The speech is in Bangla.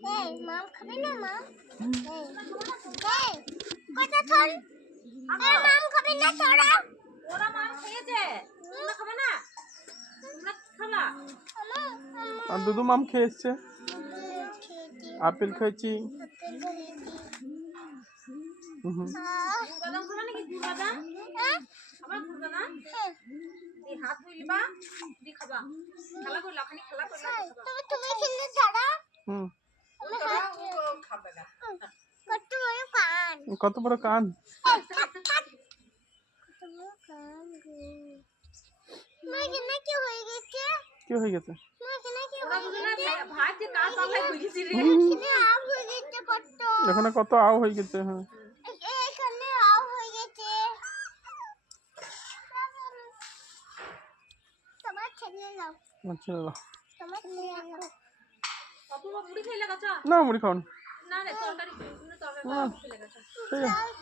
এই মাম খাবে না মাম? এই কথা শোন। আর মাম খাবে না তোরা? ওরা মাম খেয়েছে, তোমরা খাবে না? তোমরা খাবা? আর দুদু মাম খেয়ে এসছে, আপেল খেয়েছি। গুড় বাদাম খাবা নাকি গুড় বাদাম? খাবা গুড় বাদাম? এই হাত ধুইবা, দি খাবা। খেলা করলা, খালি খেলা করলা খাবা। তুমি খেলে ছাড়া? খাবে না। কত বড় কান। কত বড় কান। কি হয়ে গেছে? কি হয়ে গেছে? ওরা দুজনে ভাই যে কার পাল্লায় পড়েছি রে। এখানে কত আও হয়ে গেছে। হ্যাঁ এখানে আও হয়ে গেছে। তোমার ছেলে নাও। আচ্ছা তোমার ছেলে নাও। অপূর্ব মুড়ি খেয়ে লাগাচ্ছ? না মুড়ি খাওন। না রে তরকারি, তরকারি খেয়ে লাগাচ্ছ। ঠিক আছে।